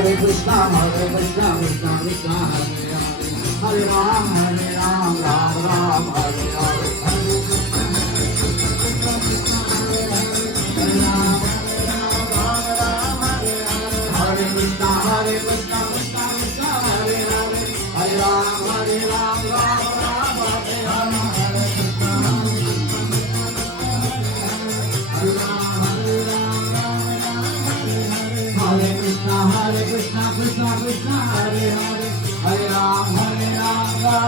Hare Krishna, Krishna Krishna, Hare Ram, Ram Ram, Hare Hare. Hare Krishna, Hare Krishna, Krishna Krishna, Hare Hare, Hare Ram, Ram Ram, Hare Hare. Hare Krishna, Krishna Krishna, Hare Hare, Hare Ram, Ram.